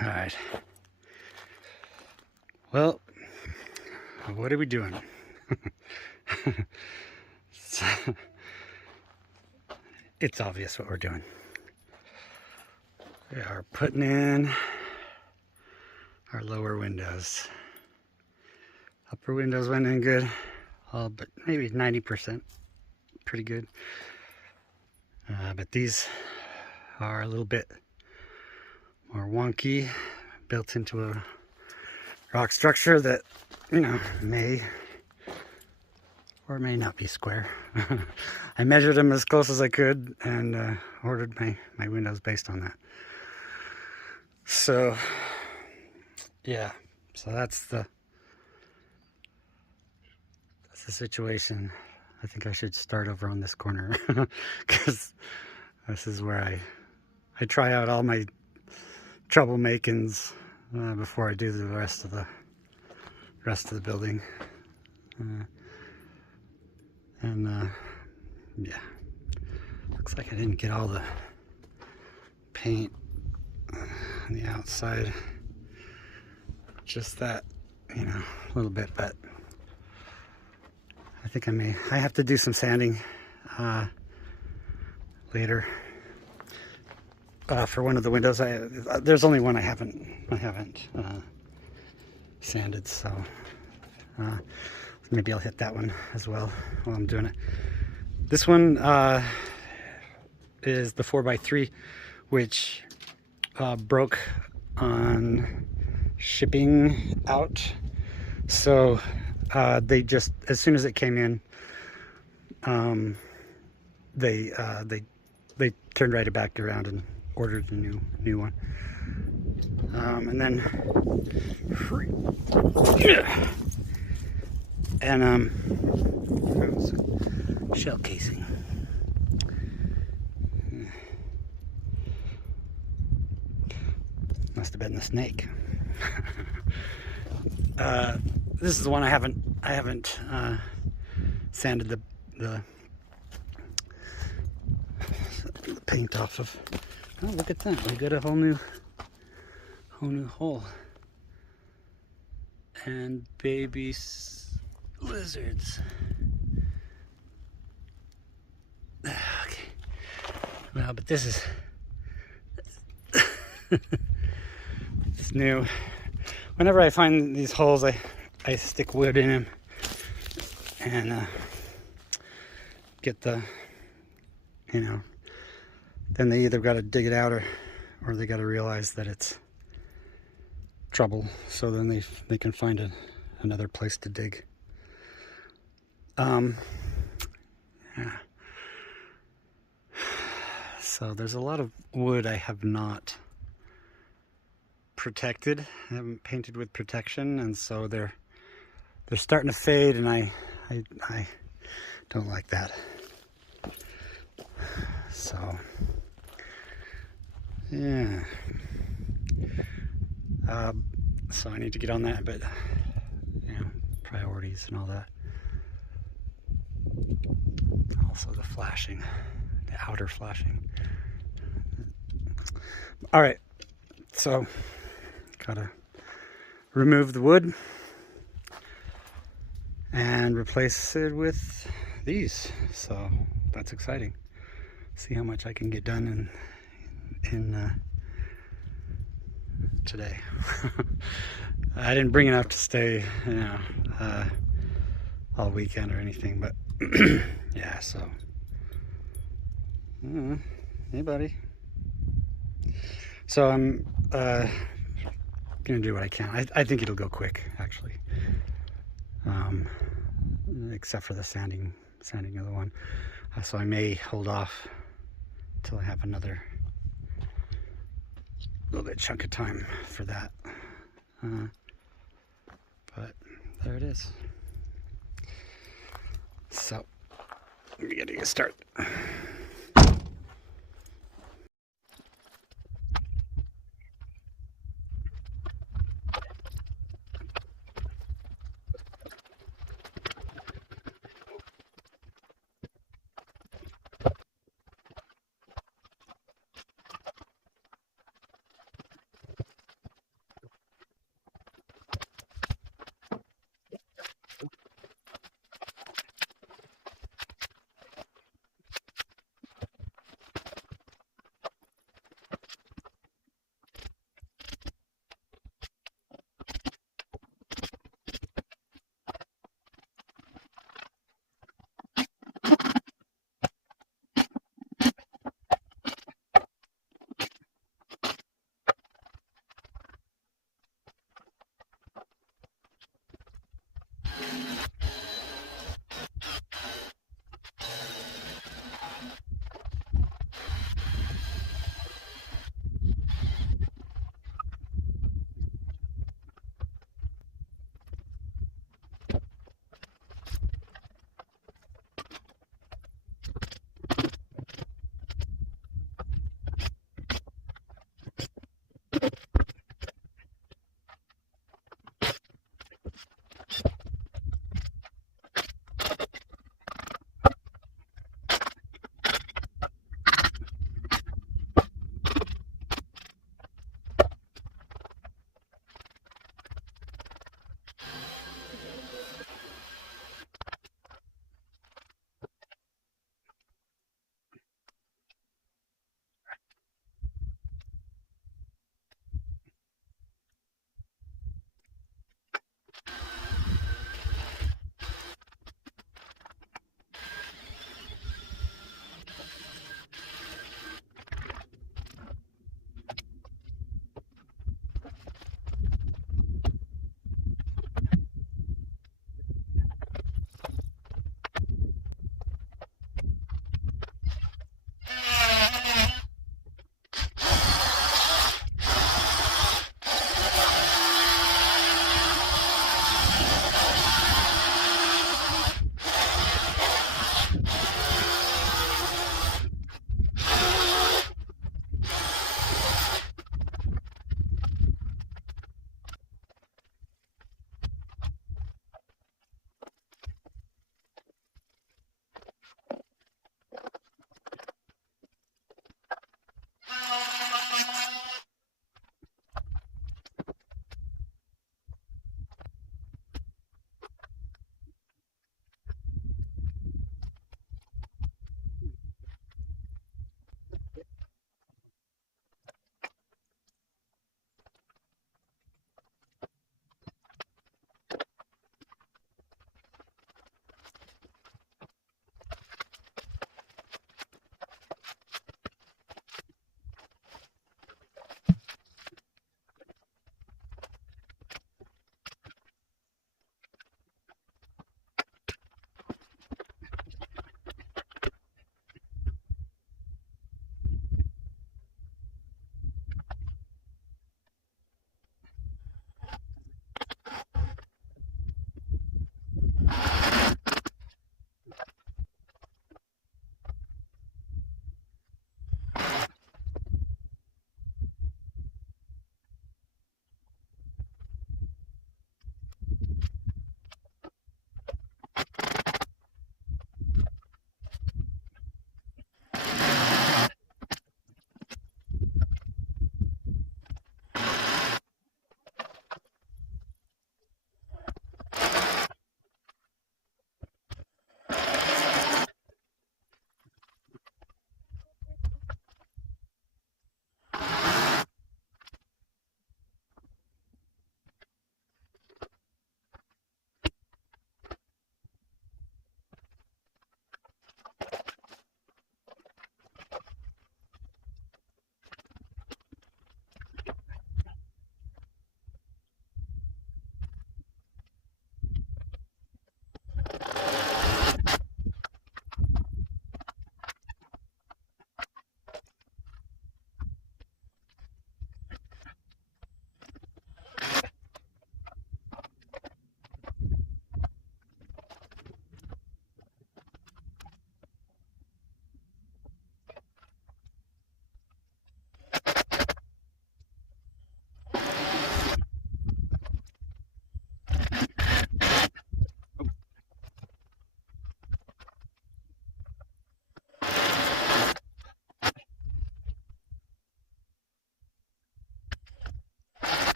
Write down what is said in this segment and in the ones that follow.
All right. Well, what are we doing? It's obvious what we're doing. We are putting in our lower windows. Upper windows went in good, all but maybe 90%, pretty good. But these are a little bit more wonky, built into a rock structure that, you know, may or may not be square. I measured them as close as I could and ordered my windows based on that. So yeah, so that's the situation. I think I should start over on this corner because this is where I try out all my troublemakings before I do the rest of the building. Yeah, looks like I didn't get all the paint on the outside, just that, you know, a little bit, but I think I have to do some sanding later for one of the windows. There's only one I haven't sanded, so maybe I'll hit that one as well while I'm doing it. This one is the 4x3, which broke on shipping out. So they just, as soon as it came in, they turned right back around and ordered a new one. And then shell casing. Must have been the snake. This is the one I haven't sanded the paint off of. Oh, look at that! We got a whole new hole. And baby lizards. Okay. Well, but this is it's new. Whenever I find these holes, I stick wood in them and get the, you know, then they either got to dig it out or they got to realize that it's trouble, so then they can find another place to dig. Yeah. So there's a lot of wood I have not protected. I haven't painted with protection, and so they're starting to fade, and I don't like that. So yeah. So I need to get on that, but you know, priorities and all that. Also the flashing, the outer flashing. All right, so gotta remove the wood and replace it with these. So that's exciting. See how much I can get done in today. I didn't bring enough to stay, you know, all weekend or anything, but yeah. So, hey, buddy. So I'm gonna do what I can. I think it'll go quick, actually. Except for the sanding of the one. So I may hold off till I have another little bit chunk of time for that. But there it is. So we gotta get started.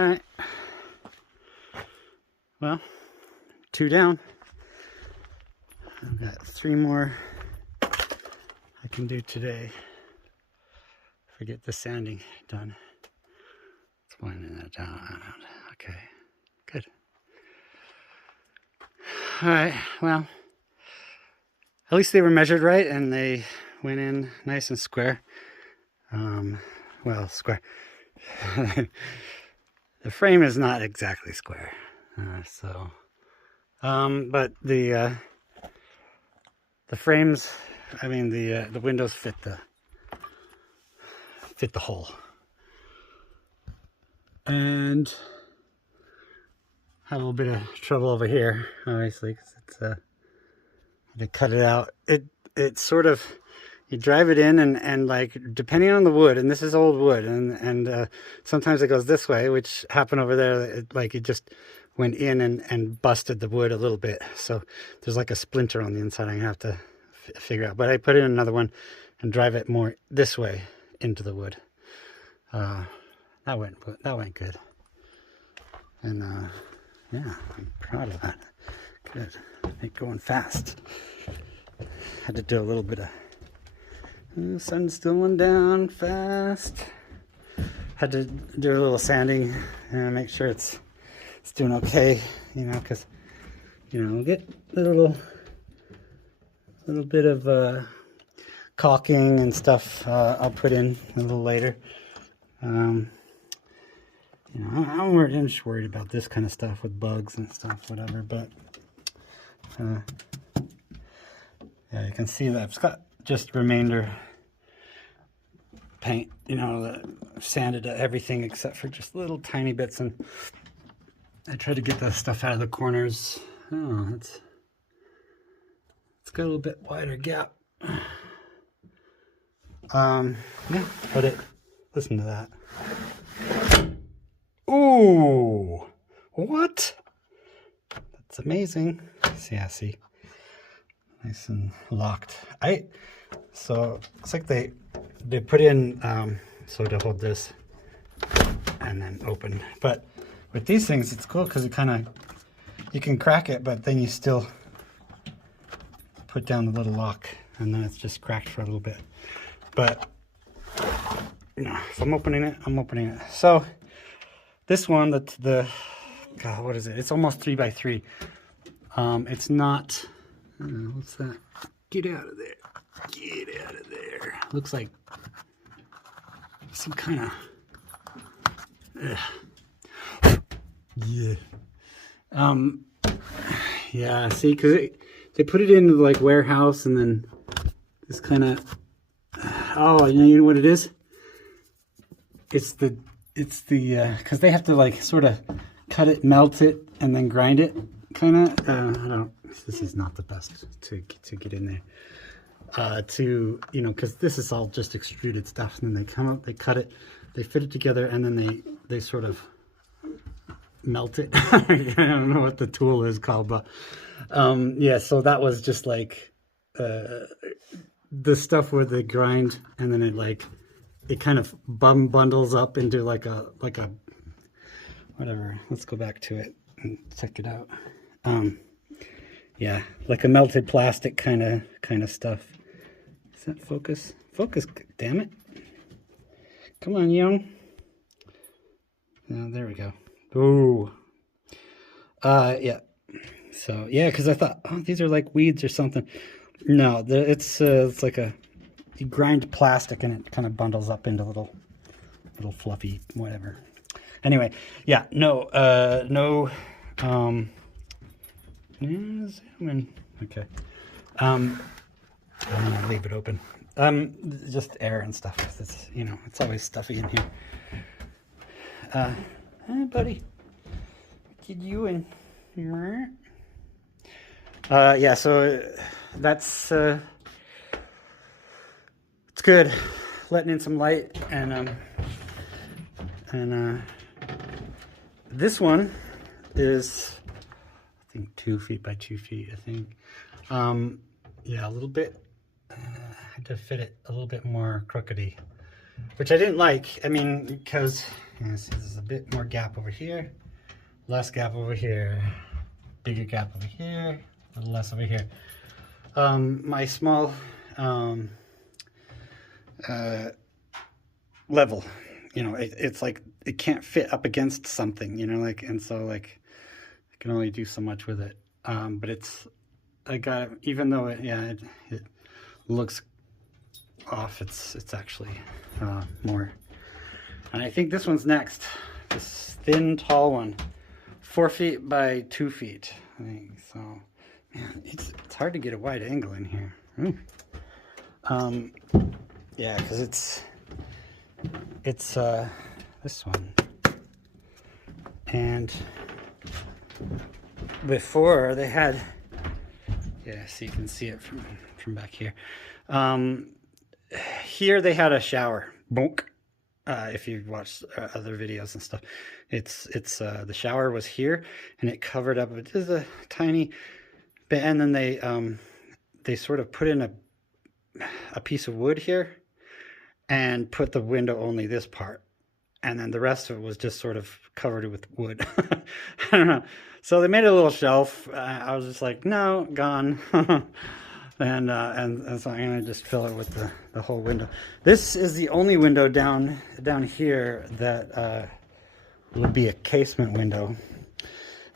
All right. Well, 2 down. I've got 3 more I can do today. If I get the sanding done. Let's wind that down. Okay, good. All right, well, at least they were measured right and they went in nice and square. Well, square. The frame is not exactly square, but the frames, I mean the windows fit the hole, and had a little bit of trouble over here, obviously, because it's to cut it out. It sort of, you drive it in and like, depending on the wood, and this is old wood, and sometimes it goes this way, which happened over there. It just went in and busted the wood a little bit. So there's like a splinter on the inside I have to figure out. But I put in another one and drive it more this way into the wood. That went good. And yeah, I'm proud of that. Good. It going fast. Had to do a little bit of sun's still going down fast. Had to do a little sanding and make sure it's doing okay, you know, because, you know, we'll get a little bit of caulking and stuff I'll put in a little later. You know, I'm just worried about this kind of stuff with bugs and stuff, whatever, but yeah, you can see that it's got just remainder paint, you know, sanded everything except for just little tiny bits, and I tried to get the stuff out of the corners. Oh, it's got a little bit wider gap. Yeah, but listen to that. Ooh, what? That's amazing. Yeah, see, nice and locked. So it's like they put in so to hold this and then open. But with these things, it's cool because you can crack it, but then you still put down the little lock, and then it's just cracked for a little bit. But you know, if I'm opening it, I'm opening it. So this one, God, what is it? It's almost 3x3. It's not. What's that? Get out of there! Get out of there! Looks like some kind of. Yeah. Yeah. See, because they put it in like warehouse, and then this kind of. Oh, you know what it is? It's the because they have to like sort of cut it, melt it, and then grind it. Kind of. I don't. This is not the best to get in there. You know, because this is all just extruded stuff, and then they come out, they cut it, they fit it together, and then they sort of melt it. I don't know what the tool is called, but yeah. So that was just like the stuff where they grind, and then it kind of bundles up into like a whatever. Let's go back to it and check it out. Yeah, like a melted plastic kind of stuff. Is that focus? Focus, damn it. Come on, young. There we go. Ooh. Yeah. So, yeah, because I thought, oh, these are like weeds or something. No, it's like you grind plastic and it kind of bundles up into little fluffy whatever. Anyway, yeah, no, okay. I'm gonna leave it open. Just air and stuff. It's, you know, it's always stuffy in here. Hey, buddy, what you doing? Yeah. So that's it's good, letting in some light, and this one is, I think, 2 feet by 2 feet, I think. Yeah, a little bit. I had to fit it a little bit more crookedy. which I didn't like. I mean, because see, there's a bit more gap over here, less gap over here, bigger gap over here, a little less over here. My small level, you know, it's like it can't fit up against something, you know, like, and so like I can only do so much with it. But it's, I got it, even though it looks off, it's actually more. And I think this one's next. This thin, tall one, 4 feet by 2 feet. I think so. Man, it's hard to get a wide angle in here. Yeah, because it's this one. And before they had, yeah, so you can see it from back here. Here they had a shower. Bonk. If you've watched other videos and stuff, it's the shower was here, and it covered up with just a tiny bit, and then they sort of put in a piece of wood here, and put the window only this part, and then the rest of it was just sort of covered with wood. I don't know. So they made a little shelf. I was just like, no, gone. And so I'm gonna just fill it with the whole window. This is the only window down here that will be a casement window.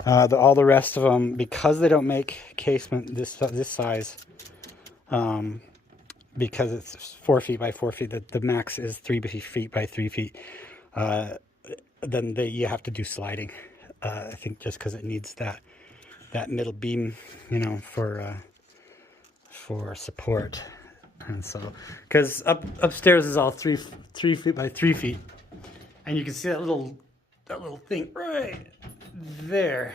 All the rest of them, because they don't make casement this size, because it's 4 feet by 4 feet, the max is 3 feet by 3 feet. Then you have to do sliding. I think just because it needs that middle beam, you know, for support. And so, because upstairs is all 3 feet by 3 feet, and you can see that little thing right there.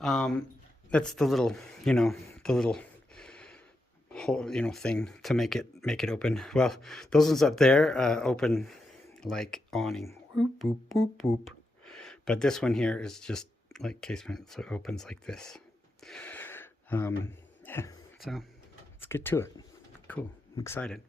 That's the little, you know, the little hole, you know, thing to make it open. Well, those ones up there open like awning. Boop, boop, boop, boop. But this one here is just like casement, so it opens like this. Yeah, so let's get to it. Cool, I'm excited.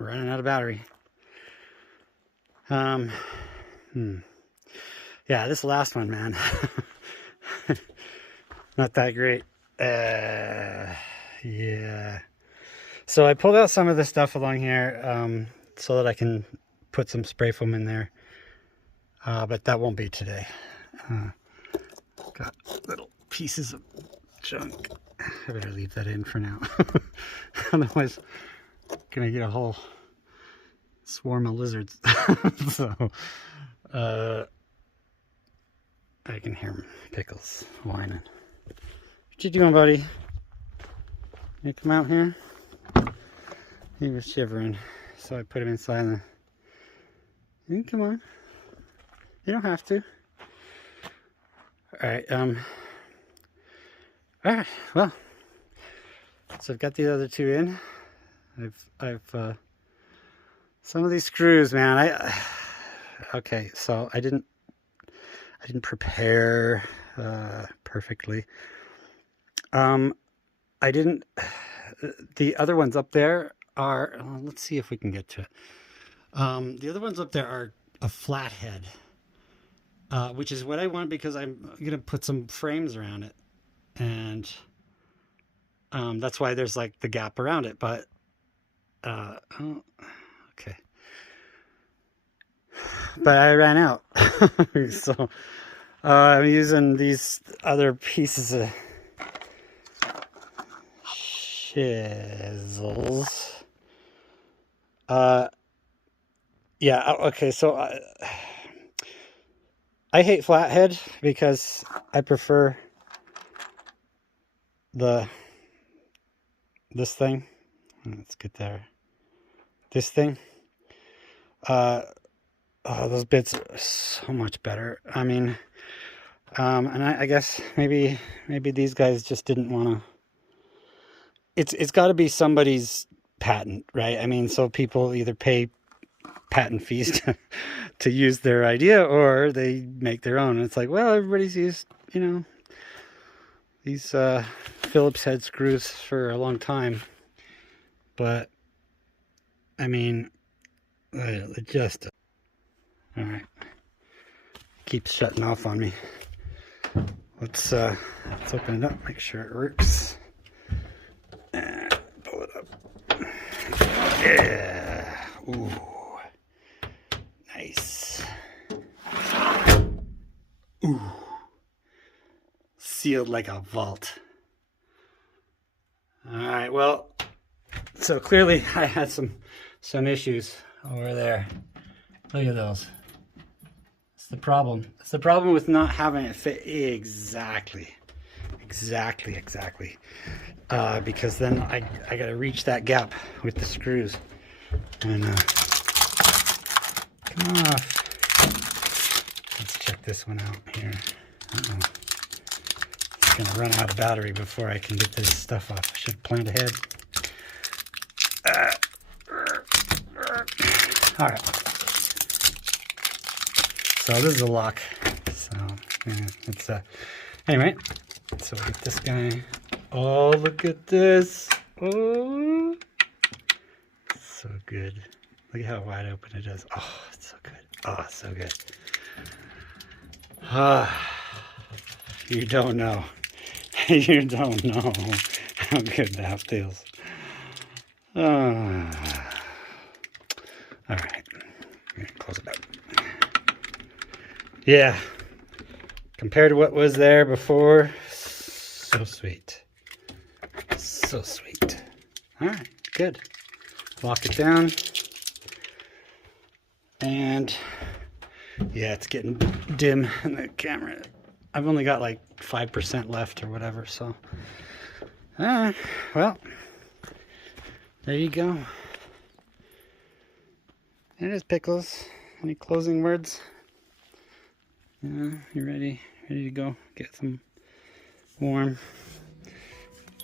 running out of battery. Yeah, this last one, man. Not that great. Yeah. So I pulled out some of the stuff along here so that I can put some spray foam in there. But that won't be today. Got little pieces of junk. I better leave that in for now. Otherwise, I'm gonna get a whole swarm of lizards. So, I can hear Pickles whining. What you doing, buddy? You come out here? He was shivering, so I put him inside the... You can come on. You don't have to. Alright, alright, well, so I've got the other two in. I've some of these screws, man, okay, so I didn't prepare perfectly. I didn't, the other ones up there are, let's see if we can get to it. The other ones up there are a flathead. Which is what I want because I'm going to put some frames around it. And that's why there's like the gap around it. But, oh, okay. But I ran out. So I'm using these other pieces of chisels. Yeah, okay, so I hate flathead because I prefer this thing. Let's get there. This thing. Oh, those bits are so much better. I mean, and I guess maybe these guys just didn't want to. It's got to be somebody's patent, right? I mean, so people either pay patent fees to use their idea, or they make their own. And it's like, well, everybody's used, you know, these Phillips head screws for a long time, but I mean, it just all right, keeps shutting off on me. Let's open it up, make sure it works, and pull it up. Yeah. Ooh. Nice. Ooh. Sealed like a vault. Alright, well, so clearly I had some issues over there. Look at those. It's the problem. It's the problem with not having it fit exactly. Because then I gotta reach that gap with the screws. And come off. Let's check this one out here. Uh-oh. It's gonna run out of battery before I can get this stuff off. I should have planned ahead. Alright. So this is a lock. So yeah, it's anyway. So we'll get this guy. Oh, look at this. Oh, so good. Look at how wide open it is. Oh, it's so good. Oh, so good. You don't know. You don't know how good that feels. All right. Close it up. Yeah. Compared to what was there before, so sweet. So sweet. All right, good. Lock it down. And yeah, it's getting dim in the camera. I've only got like 5% left or whatever, so. Well, there you go. It is Pickles. Any closing words? Yeah, you ready? Ready to go? Get some warm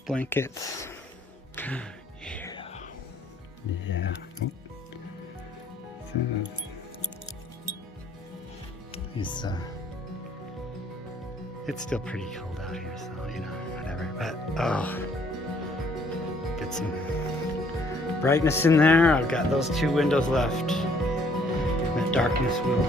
blankets. Yeah. Oh. So, it's still pretty cold out here, so you know, whatever. But oh. Get some brightness in there. I've got those two windows left. That darkness will